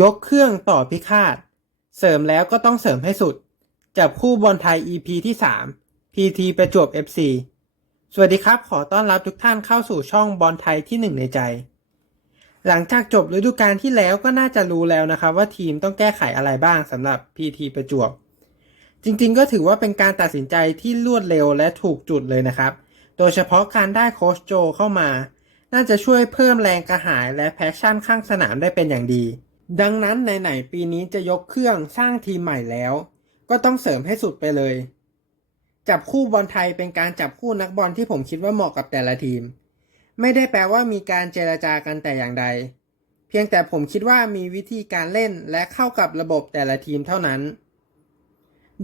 ยกเครื่องต่อพิฆาต เสริมแล้วก็ต้องเสริมให้สุด จับคู่บอลไทย EP ที่ 3 PT ประจวบ FC สวัสดีครับ ขอต้อนรับทุกท่านเข้าสู่ช่องบอลไทยที่หนึ่งในใจ หลังจากจบฤดูกาลที่แล้วก็น่าจะรู้แล้วนะครับว่าทีมต้องแก้ไขอะไรบ้างสำหรับ PT ประจวบ จริงๆ ก็ถือว่าเป็นการตัดสินใจที่รวดเร็วและถูกจุดเลยนะครับ โดยเฉพาะการได้โค้ชโจเข้ามา น่าจะช่วยเพิ่มแรงกระหายและแพชชั่นข้างสนามได้เป็นอย่างดี ดังนั้นไหนๆปีนี้จะยกเครื่องสร้างทีมใหม่แล้ว ก็ต้องเสริมให้สุดไปเลย จับคู่บอลไทยเป็นการจับคู่นักบอลที่ผมคิดว่าเหมาะกับแต่ละทีม ไม่ได้แปลว่ามีการเจรจากันแต่อย่างใด เพียงแต่ผมคิดว่ามีวิธีการเล่นและเข้ากับระบบแต่ละทีมเท่านั้น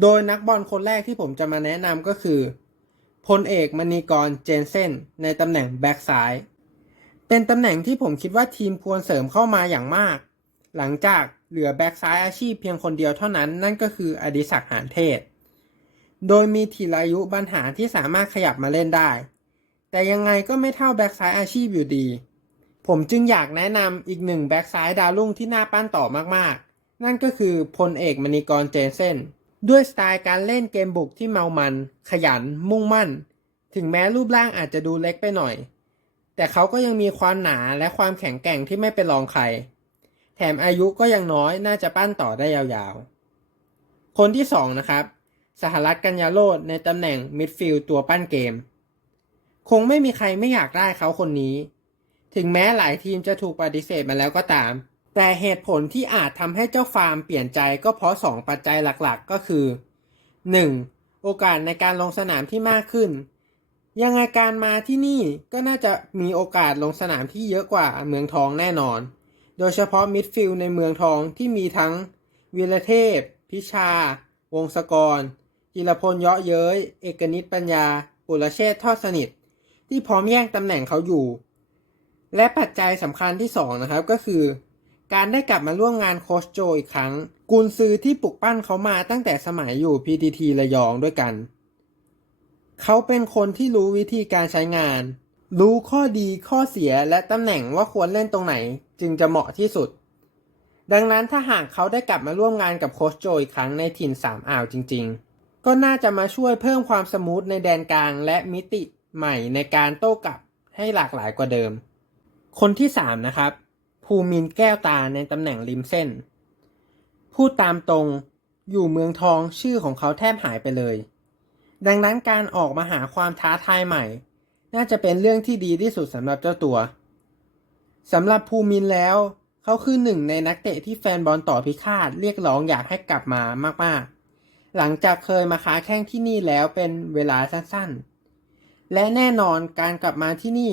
โดยนักบอลคนแรกที่ผมจะมาแนะนำก็คือพลเอกมณีกรเจนเซนในตำแหน่งแบ็กซ้าย เป็นตำแหน่งที่ผมคิดว่าทีมควรเสริมเข้ามาอย่างมาก หลังจากเหลือแบ็กซ้ายอาชีพเพียงคนเดียวเท่านั้น นั่นก็คืออดิศักดิ์หานเทศ โดยมีธีรายุบรรหารที่สามารถขยับมาเล่นได้ แต่ยังไงก็ไม่เท่าแบ็กซ้ายอาชีพอยู่ดี ผมจึงอยากแนะนำอีกหนึ่งแบ็กซ้ายดาวรุ่งที่น่าปั้นต่อมากๆ นั่นก็คือพลเอกมณีกรเจนเซนด้วยสไตล์การเล่นเกมบุกที่เมามัน ขยัน มุ่งมั่น ถึงแม้รูปร่างอาจจะดูเล็กไปหน่อย แต่เขาก็ยังมีความหนาและความแข็งแกร่งที่ไม่เป็นรองใคร แถมอายุก็ยังน้อยน่าจะปั้นต่อได้ยาวๆ คนที่สองนะครับ สหรัฐกัญญาโรดในตำแหน่งมิดฟิลด์ตัวปั้นเกม คงไม่มีใครไม่อยากได้เขาคนนี้ ถึงแม้หลายทีมจะถูกปฏิเสธมาแล้วก็ตาม แต่เหตุผลที่อาจทำให้เจ้าฟาร์มเปลี่ยนใจก็เพราะ 2 ปัจจัยหลักๆ ก็คือ 1. โอกาสในการลงสนามที่มากขึ้น ยังไงการมาที่นี่ก็น่าจะมีโอกาสลงสนามที่เยอะกว่าเมืองทองแน่นอน โดยเฉพาะมิดฟิลด์ในเมืองทองที่มีทั้งวีรเทพ พิชา วงศกรจิรพลเยาะเย้ย เอกนิตปัญญา ปุรเชษทอดสนิท ที่พร้อมแย่งตำแหน่งเขาอยู่ และปัจจัยสำคัญที่สองนะครับก็คือ การได้กลับมาร่วมงานโคชโจอีกครั้ง กุนซือที่ปลุกปั้นเขามาตั้งแต่สมัยอยู่ PTT ระยองด้วยกัน เขาเป็นคนที่รู้วิธีการใช้งาน รู้ข้อดีข้อเสียและตำแหน่งว่าควรเล่นตรงไหน จึงจะเหมาะที่สุด ดังนั้นถ้าหากเขาได้กลับมาร่วมงานกับโคชโจอีกครั้งในถิ่นสามอ่าวจริง ๆ ก็น่าจะมาช่วยเพิ่มความสมูทในแดนกลางและมิติใหม่ในการโต้กลับให้หลากหลายกว่าเดิม คนที่สามนะครับ ภูมินแก้วตาในตำแหน่งริมเส้น พูดตามตรงอยู่เมืองทองชื่อของเขาแทบหายไปเลย ดังนั้นการออกมาหาความท้าทายใหม่ น่าจะเป็นเรื่องที่ดีที่สุดสำหรับเจ้าตัวสำหรับภูมินแล้ว เขาคือหนึ่งในนักเตะที่แฟนบอลต่อพิฆาตเรียกร้องอยากให้กลับมามากๆ หลังจากเคยมาค้าแข้งที่นี่แล้วเป็นเวลาสั้นๆ และแน่นอนการกลับมาที่นี่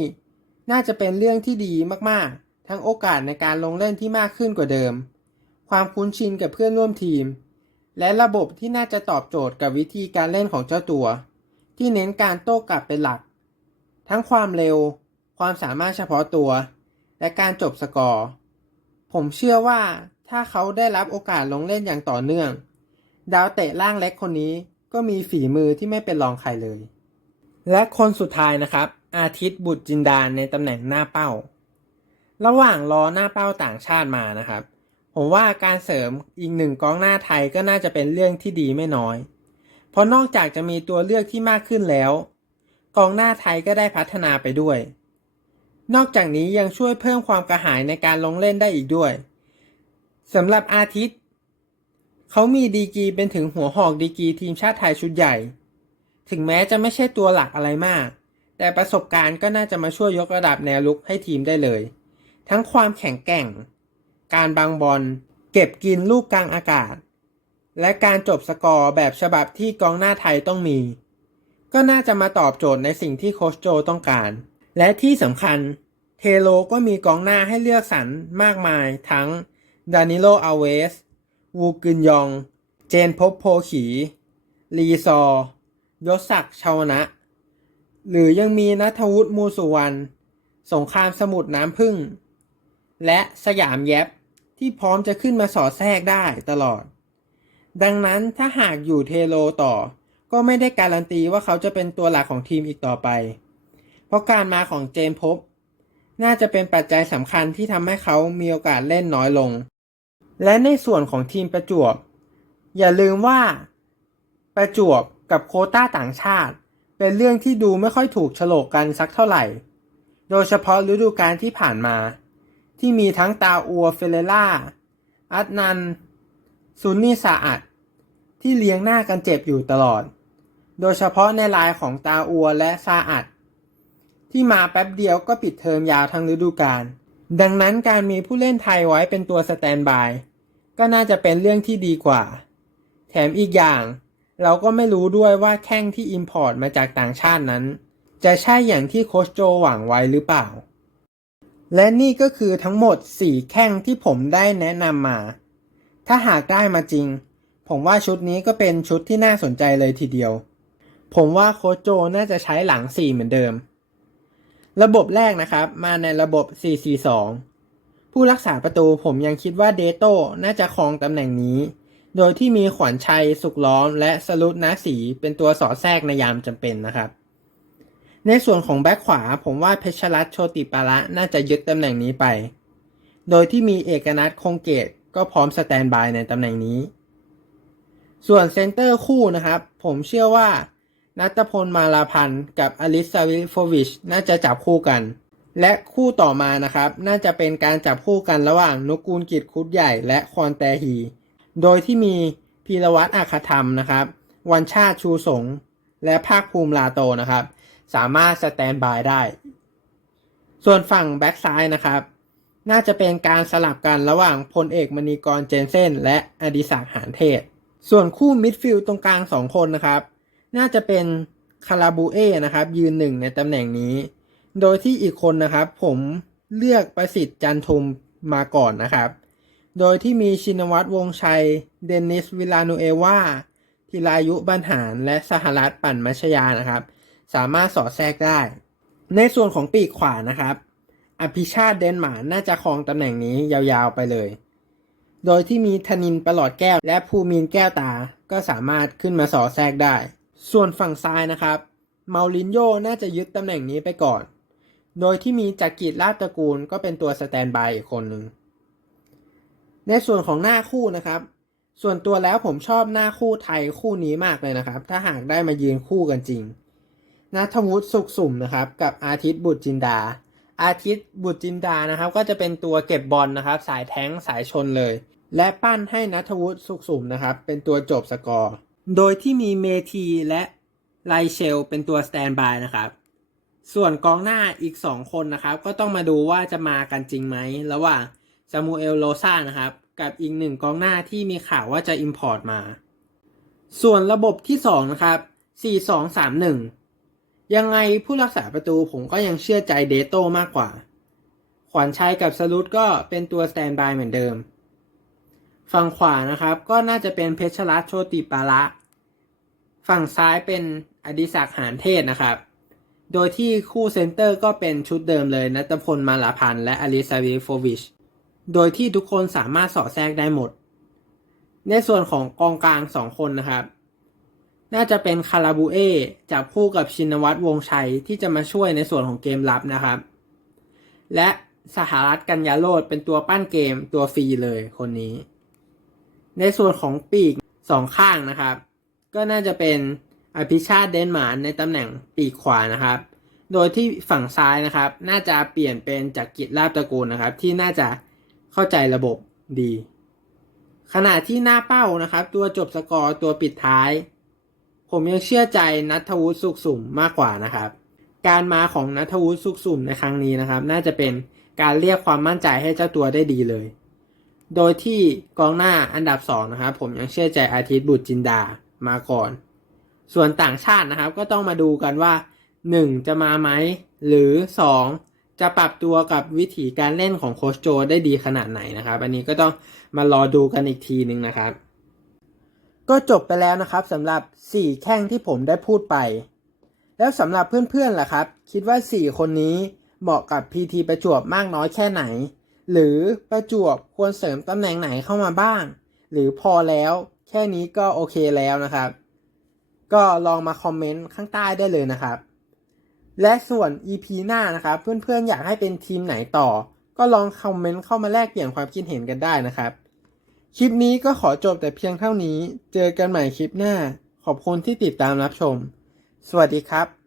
น่าจะเป็นเรื่องที่ดีมากๆ ทั้งโอกาสในการลงเล่นที่มากขึ้นกว่าเดิม ความคุ้นชินกับเพื่อนร่วมทีม และระบบที่น่าจะตอบโจทย์กับวิธีการเล่นของเจ้าตัว ที่เน้นการโต้กลับเป็นหลัก ทั้งความเร็ว ความสามารถเฉพาะตัว และการจบสกอร์ ผมเชื่อว่าถ้าเขาได้รับโอกาสลงเล่นอย่างต่อเนื่อง ดาวเตะล่างเล็กคนนี้ก็มีฝีมือที่ไม่เป็นรองใครเลย และคนสุดท้ายนะครับ อาทิตย์บุตรจินดาในตำแหน่งหน้าเป้า ระหว่างรอหน้าเป้าต่างชาติมานะครับ ผมว่าการเสริมอีกหนึ่งกองหน้าไทยก็น่าจะเป็นเรื่องที่ดีไม่น้อย เพราะนอกจากจะมีตัวเลือกที่มากขึ้นแล้ว กองหน้าไทยก็ได้พัฒนาไปด้วย นอกจากนี้ยังช่วยเพิ่มความกระหายในการลงเล่นได้อีกด้วยสำหรับอาทิตย์ เขามีดีกีเป็นถึงหัวหอกดีกีทีมชาติไทยชุดใหญ่ ถึงแม้จะไม่ใช่ตัวหลักอะไรมาก แต่ประสบการณ์ก็น่าจะมาช่วยยกระดับแนวลุกให้ทีมได้เลย ทั้งความแข็งแกร่ง การบังบอล เก็บกินลูกกลางอากาศ และการจบสกอร์แบบฉบับที่กองหน้าไทยต้องมี ก็น่าจะมาตอบโจทย์ในสิ่งที่โคชโจต้องการ และที่สำคัญเทโลก็มีกองหน้าให้เลือกสรรมากมายทั้งดานิโลอาเวส วูกึนยอง เจนพบโพขี ลีซอยศศักดิ์ชาวนะ หรือยังมีนัทวุฒิมูสุวรรณ สงครามสมุทรน้ำพึ่ง และสยามแยบที่พร้อมจะขึ้นมาสอดแทรกได้ตลอด ดังนั้นถ้าหากอยู่เทโลต่อ ก็ไม่ได้การันตีว่าเขาจะเป็นตัวหลักของทีมอีกต่อไป เพราะการมาของเจนพบ น่าจะเป็นปัจจัยสำคัญที่ทำให้เขามีโอกาสเล่นน้อยลง และในส่วนของทีมประจวบ อย่าลืมว่า ประจวบกับโคต้าต่างชาติ เป็นเรื่องที่ดูไม่ค่อยถูกฉลกกันสักเท่าไหร่ โดยเฉพาะฤดูกาลที่ผ่านมา ที่มีทั้งตาอัวเฟเรล่า อัดนันซุนนี่ซาอัดที่เลี้ยงหน้ากันเจ็บอยู่ตลอด โดยเฉพาะในลายของตาอัวและซาอัด ที่มาแป๊บเดียวก็ปิดเทอมยาวทั้งฤดูกาล ดังนั้นการมีผู้เล่นไทยไว้เป็นตัวสแตนบาย ก็น่าจะเป็นเรื่องที่ดีกว่า แถมอีกอย่าง เราก็ไม่รู้ด้วยว่าแข้งที่อิมพอร์ตมาจากต่างชาตินั้น จะใช่อย่างที่โคชโจหวังไว้หรือเปล่า และนี่ก็คือทั้งหมด 4 แข้งที่ผมได้แนะนำมา ถ้าหากได้มาจริง ผมว่าชุดนี้ก็เป็นชุดที่น่าสนใจเลยทีเดียว ผมว่าโคชโจน่าจะใช้หลัง 4 เหมือนเดิม ระบบแรกนะครับ มาในระบบ 442 ผู้รักษาประตูผมยังคิดว่าเดโต้น่าจะครองตำแหน่งนี้ โดยที่มีขวัญชัย สุกล้อม และสลุดนาสีเป็นตัวสอดแทรกในยามจำเป็นนะครับ ในส่วนของแบ็คขวาผมว่าเพชรรัตโชติปาระน่าจะยึดตำแหน่งนี้ไป โดยที่มีเอกนัทคงเกตก็พร้อมสแตนบายในตำแหน่งนี้ ส่วนเซนเตอร์คู่นะครับ ผมเชื่อว่า นัตพลมาลาพันธ์กับอลิซาวิฟวิชน่าจะจับคู่กัน และคู่ต่อมานะครับ น่าจะเป็นการจับคู่กันระหว่างนุกูลกิจคุดใหญ่และคอนแตฮี โดยที่มีพีรวัตรอาคธรรมนะครับ วันชาติชูสงและภาคภูมิลาโตนะครับ สามารถสแตนบายได้ ส่วนฝั่งแบ็กซ้ายนะครับ น่าจะเป็นการสลับกันระหว่างพลเอกมณีกรเจนเซนและอดิศักดิ์หานเทศ ส่วนคู่มิดฟิลด์ตรงกลางสองคนนะครับ น่าจะเป็นคาราบูเอนะครับ ยืนหนึ่งในตำแหน่งนี้ โดยที่อีกคนนะครับ ผมเลือกประสิทธิ์จันทุมมาก่อนนะครับ โดยที่มีชินวัตรวงชัย เดนิสวิลานูเอวาพิลายุบันหารและสหรัฐปั่นมัชยานะครับ สามารถสอดแทรกได้ ในส่วนของปีกขวานะครับ อภิชาติเดนมาร์กน่าจะครองตำแหน่งนี้ยาวๆไปเลย โดยที่มีธนินประหลอดแก้ว และภูมินแก้วตาก็สามารถขึ้นมาสอดแทรกได้ ส่วนฝั่งซ้ายนะครับ เมาลินโญ่น่าจะยึดตำแหน่งนี้ไปก่อน โดยที่มีจักริดลาบตระกูลก็เป็นตัวสแตนบายอีกคนหนึ่ง ในส่วนของหน้าคู่นะครับ ส่วนตัวแล้วผมชอบหน้าคู่ไทยคู่นี้มากเลยนะครับ ถ้าหากได้มายืนคู่กันจริงนัทวุฒิสุขสุ่มนะครับ กับอาทิตย์บุตรจินดา อาทิตย์บุตรจินดานะครับ ก็จะเป็นตัวเก็บบอลนะครับ สายแท้งสายชนเลย และปั้นให้นัทวุฒิสุขสุ่มนะครับ เป็นตัวจบสกอร์ โดยที่มีเมทีและไลเชลเป็นตัวสแตนบายนะครับ ส่วนกองหน้าอีก 2 คนนะครับ ก็ต้องมาดูว่าจะมากันจริงไหมระหว่างซามูเอลโลซานะครับ กับอีกหนึ่งกองหน้าที่มีข่าวว่าจะอิมพอร์ตมา ส่วนระบบที่ 2 นะครับ 4-2-3-1 ยังไงผู้รักษาประตูผมก็ยังเชื่อใจเดโต้มากกว่า ขวัญชัยกับสลุดก็เป็นตัวสแตนบายเหมือนเดิม ฝั่งขวานะครับก็น่าจะเป็นเพชรรัตโชติปาระฝั่งซ้ายเป็นอดิศักข์หานเทศนะครับ โดยที่คู่เซนเตอร์ก็เป็นชุดเดิมเลยนัตพลมาลาพันธ์และอลิซาวิโฟวิช โดยที่ทุกคนสามารถสอดแทรกได้หมด ในส่วนของกองกลางสองคนนะครับ น่าจะเป็นคาราบูเอจับคู่กับชินวัตรวงชัยที่จะมาช่วยในส่วนของเกมรับนะครับ และสหรัฐกัญญาโรดเป็นตัวปั้นเกมตัวฟรีเลยคนนี้ ในส่วนของปีกสองข้างนะครับ ก็น่าจะเป็นอภิชาติเดนมาร์กในตำแหน่งปีกขวานะครับ โดยที่ฝั่งซ้ายนะครับ น่าจะเปลี่ยนเป็นจากกิจลาบตระกูลนะครับ ที่น่าจะเข้าใจระบบดี ขณะที่หน้าเป้านะครับ ตัวจบสกอร์ตัวปิดท้าย ผมยังเชื่อใจนัทวุฒิสุขสุ่มมากกว่านะครับ การมาของนัทวุฒิสุขสุ่มในครั้งนี้นะครับ น่าจะเป็นการเรียกความมั่นใจให้เจ้าตัวได้ดีเลย โดยที่กองหน้าอันดับ 2 นะครับผมยังเชื่อใจอาทิตย์บุตรจินดามาก่อน ส่วนต่างชาตินะครับก็ต้องมาดูกันว่า 1 จะมาไหมหรือ 2 จะปรับตัวกับวิถีการเล่นของโคชโจได้ดีขนาดไหนนะครับ อันนี้ก็ต้องมารอดูกันอีกทีหนึ่งนะครับ ก็จบไปแล้วนะครับสำหรับ 4 แข้งที่ผมได้พูดไป แล้วสำหรับเพื่อนๆล่ะครับ คิดว่า 4 คนนี้เหมาะกับ PT ประจวบมากน้อยแค่ไหน หรือประจวบควรเสริมตำแหน่งไหนเข้ามาบ้าง หรือพอแล้วแค่นี้ก็โอเคแล้วนะครับ ก็ลองมาคอมเมนต์ข้างใต้ได้เลยนะครับ และส่วน EP หน้านะครับ เพื่อนๆอยากให้เป็นทีมไหนต่อ ก็ลองคอมเมนต์เข้ามาแลกเปลี่ยนความคิดเห็นกันได้นะครับ คลิปนี้ก็ขอจบแต่เพียงเท่านี้ เจอกันใหม่คลิปหน้า ขอบคุณที่ติดตามรับชม สวัสดีครับ